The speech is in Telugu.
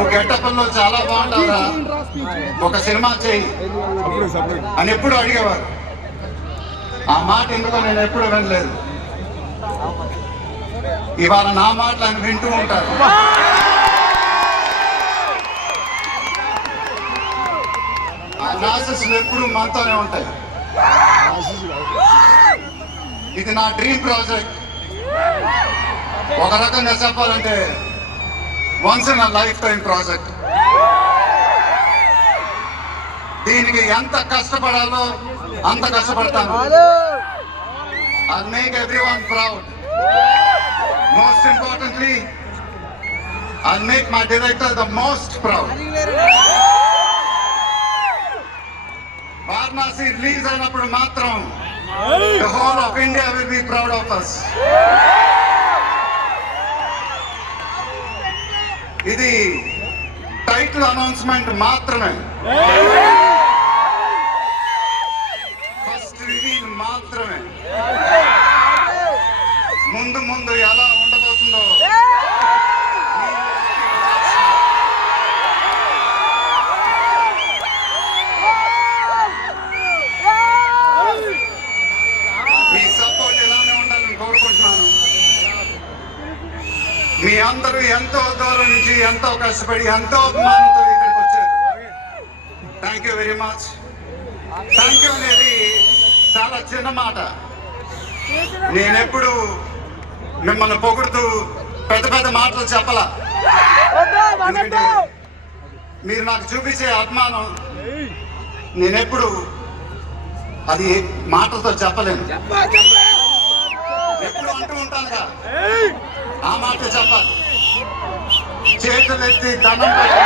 నువ్వు గెట్టపల్లో చాలా బాగుంటావురా, ఒక సినిమా చేయి అని ఎప్పుడు అడిగేవారు. ఆ మాట ఎందుకో నేను ఎప్పుడు వినలేదు. ఇవాళ నా మాటలు ఆయన వింటూ ఉంటారు. ఆ ఆశీస్సులు ఎప్పుడు మనతోనే ఉంటాయి. ఇది నా డ్రీమ్ ప్రాజెక్ట్. ఒక రకంగా చెప్పాలంటే once in a life time project. దీనికి ఎంత కష్టపడాలో అంత కష్టపడతాను. I'll make everyone proud. Most importantly, I'll make my director the most proud. Varanasi release అయినప్పుడు మాత్రం the whole of India will be proud of us. ఇది టైటిల్ అనౌన్స్మెంట్ మాత్రమే, ఫస్ట్ రివీల్ మాత్రమే. ముందు ముందు ఎలా ఉండబోతుందో మీ సపోర్ట్ ఇలానే ఉండాలని కోరుకుంటున్నాను. మీ అందరూ ఎంతో దూరం నుంచి ఎంతో కష్టపడి ఎంతో అభిమానంతో ఇక్కడికి వచ్చారు. Thank you very much. Thank you అనేది చాలా చిన్న మాట. నేనెప్పుడు మిమ్మల్ని పొగుడుతూ పెద్ద పెద్ద మాటలు చెప్పలా. ఎందుకంటే మీరు నాకు చూపించే అభిమానం నేనెప్పుడు అది మాటలతో చెప్పలేను. ఎప్పుడు అంటూ ఉంటానుగా, ఆ మాట చెప్పాలి. చేతులు ఎత్తి దండం పెట్టి